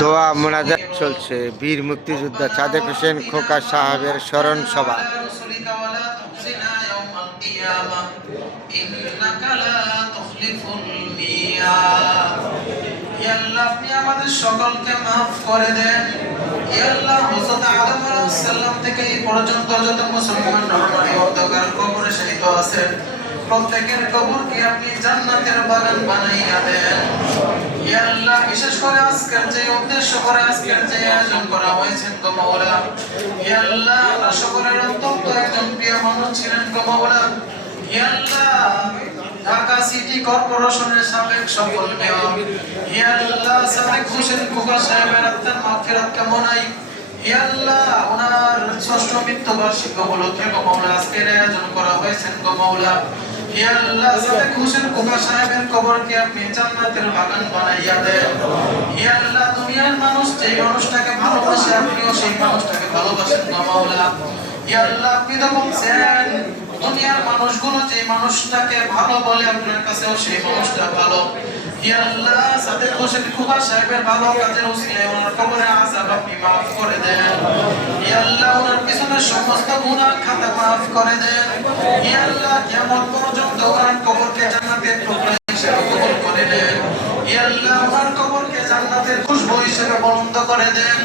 দোয়া মোনাজাত চলছে। বীর মুক্তিযোদ্ধা সাদেক হোসেন খোকা সাহেবের স্মরণ সভা। আপনি আমাদের সকলকে মাফ করে দেন। হযরত আদম আলাইহিস সালাম থেকে এই পর্যন্ত যত মুসলমান নরনারী অন্ধকার কবরে শহীদ আছেন, প্রত্যেকের কবরকে আপনি জান্নাতের বাগান বানাইয়া দেন। ইয়া আল্লাহ, বিশেষ করে আজকের যে উদ্দেশ্য করে আজকের যে আয়োজন করা হয়েছে গো মাওলা, ইয়া আল্লাহ, আমরা সকলের অত্যন্ত একজন প্রিয় মানুষ ছিলেন গো মাওলা। ইয়া আল্লাহ, ঢাকা সিটি কর্পোরেশনের সাবেক সফল মেয়র ইয়া আল্লাহ সাদেক হোসেন খোকা সাহেবের আত্মার মাগফিরাত কামনাই। ইয়া আল্লাহ, ওনার ষষ্ঠ মৃত্যুবার্ষিকী উপলক্ষে গো মাওলা আজকের আয়োজন করা হয়েছে গো মাওলা। ইয়া আল্লাহ, সাদেক হোসেন খোকা সাহেবের কবরকে আপনি জান্নাতের বাগান বানাইয়া দেন। ইয়া আল্লাহ, দুনিয়ার মানুষ যে মানুষটাকে ভালোবাসে আপনিও সেই মানুষটাকে ভালোবাসেন গো মাওলা। ইয়া আল্লাহ, আপনি তো বলছেন দুনিয়ার মানুষগুলো যে মানুষটাকে ভালো বলে আপনার কাছেও সেই মানুষটা ভালো। ইয়া আল্লাহ, সাদেক হোসেন খোকা সাহেবের ভালো কাজের উসিলায় ওনার কবরের আযাব আপনি maaf করে দেন। ইয়া আল্লাহ, ওনার পিছনের সমস্ত গুনাহ খাতা maaf করে দেন। ইয়া আল্লাহ, কিয়ামত পর্যন্ত ওনার কবরকে জান্নাতের টুকরা হিসেবে কবুল করে নেন। ইয়া আল্লাহ, ওনার কবরকে জান্নাতের খুশবু হিসেবে বলন্দ করে দেন।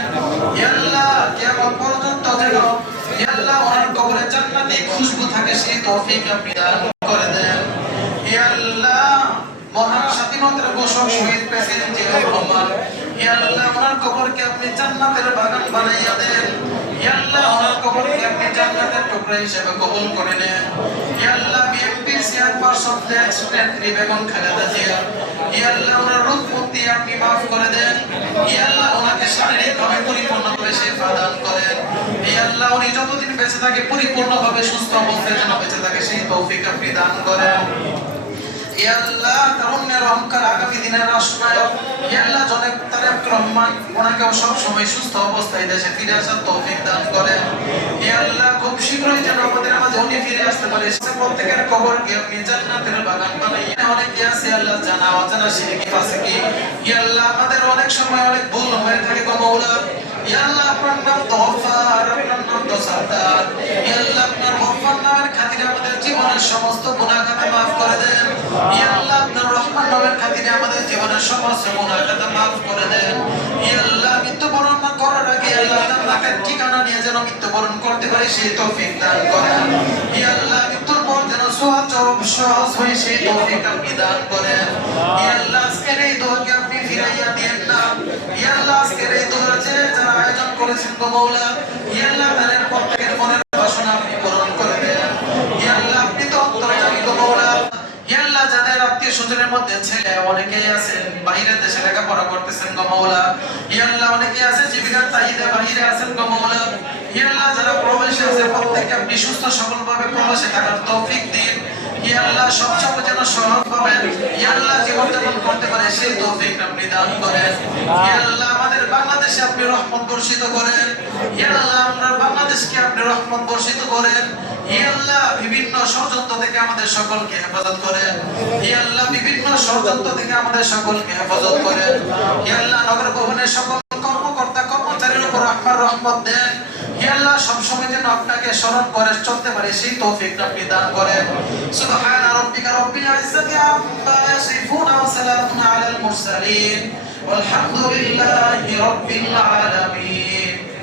ইয়া আল্লাহ, কিয়ামত পর্যন্ত যেন ইয়া আল্লাহ ওনার কবরে জান্নাতি খুশবু থাকে সেই তৌফিক আপনি দান করে দেন। ইয়া আল্লাহ, মহান স্বাধীনতার ঘোষক শহীদ প্রেসিডেন্ট জিয়াউর রহমান, ইয়া আল্লাহ, ওনার কবরকে আপনি জান্নাতের বাগান বানাইয়া দেন। ইয়া আল্লাহ, ওনার কবরকে আপনি জান্নাতের টুকরা হিসেবে কবুল করে নেন। ইয়া আল্লাহ, বিএনপি চেয়ারপারসন নেত্রী বেগম খালেদা জিয়া, ইয়া আল্লাহ, ওনার রোগ মুক্তি আপনি maaf করে দেন। ইয়া আল্লাহ, ওনাকে শারীরিকভাবে পরিপূর্ণভাবে শিফা দান করেন। ইয়া আল্লাহ, উনি যতদিন বেঁচে থাকে পরিপূর্ণভাবে সুস্থ অবস্থায় যেন বেঁচে থাকে সেই তৌফিক আপনি দান করেন। ইয়া আল্লাহ, কারুণ্যের অহংকার আগামী দিনের রাষ্ট্রনায়ক ইয়া আল্লাহ জনাব তারেক রহমান, ওনাকেও সব সময় সুস্থ অবস্থায় দেশে ফিরে আসার তৌফিক দান করেন। ইয়া আল্লাহ, খুব শীঘ্রই যেন আমাদের মাঝে উনি ফিরে আসতে পারে। প্রত্যেকের কবরকে আপনি জান্নাতের বাগান বানাইয়া অনেকে আছে আল্লাহ জানা অজানা শিরকি ফাসিকি। ইয়া আল্লাহ, আমাদের অনেক সময় অনেক ভুল হয়ে থাকে গো মাওলা। ইয়া আল্লাহ, আপনার নাম তো গফফার, আপনার নাম তো সাত্তার। ইয়া আল্লাহ, আপনার গফফার নামের খাতিরে আমাদের জীবনের সমস্ত গুনাহ খাতা maaf করে দেন। ইয়া আল্লাহ, আপনার রহমান নামের খাতিরে আমাদের জীবনের সমস্ত গুনাহ খাতা maaf করে দেন। ইয়া আল্লাহ, মৃত্যুবরণ করার আগে আল্লাহ জান্নাতের ঠিকানা নিয়ে যেন মৃত্যুবরণ করতে পারি সেই তৌফিক দান করেন। ইয়া আল্লাহ, মৃত্যুর পর যেন সহজ হয়ে সেই তৌফিক আপনি দান করেন। ইয়া আল্লাহ, আজকের এই দোয়াকে আপনি ফিরাইয়া দিয়েন না। ইয়া আল্লাহ, আজকের এই দোয়া যারা আয়োজন করেছেন গো মাওলা, ইয়া আল্লাহ, তাদের প্রত্যেকের মনের বাসনা আপনি পূরণ করে দেন। ইয়া আল্লাহ, আপনি তো অন্তর্যামী গো মাওলা। ইয়া আল্লাহ, যাদের আত্মীয় স্বজনের মধ্যে ছেলে অনেকেই আছেন বাইরের দেশে লেখাপড়া করতেছেন গো মাওলা। ইয়া আল্লাহ, অনেকেই আছে জীবিকার তাগিদে বাইরে আছেন গো মাওলা। ইয়া আল্লাহ, যারা প্রবাসে আছে প্রত্যেককে আপনি সুস্থ সবলভাবে প্রবাসে থাকার তৌফিক দিন। ইয়া আল্লাহ, সবসময় যেন সহজভাবে ইয়া আল্লাহ জীবনযাপন করতে পারে সেই তৌফিক আপনি দান করেন। ইয়া আল্লাহ, আমাদের বাংলাদেশে আপনি রহমত বর্ষিত করেন। ইয়া আল্লাহ, আমরা বাংলাদেশকে আপনি রহমত বর্ষিত করেন। ইয়া আল্লাহ, বিভিন্ন ষড়যন্ত্র থেকে আমাদের সকলকে হেফাজত করেন। ইয়া আল্লাহ, বিভিন্ন ষড়যন্ত্র থেকে আমাদের সকলকে হেফাজত করেন। ইয়া আল্লাহ, নগর ভবনের সকল কর্মকর্তা কর্মচারীর উপর আপনার রহমত দেন। ইয়া আল্লাহ, সবসময় যেন আপনাকে স্মরণ করে চলতে পারে সেই তৌফিক আপনি দান করেন। সুবহান রাব্বিকা রাব্বিল ইজ্জাতি আম্মা ইয়াসিফুন ওয়া সালামুন আলাল মুরসালিন ওয়ালহামদুলিল্লাহি রাব্বিল আলামিন।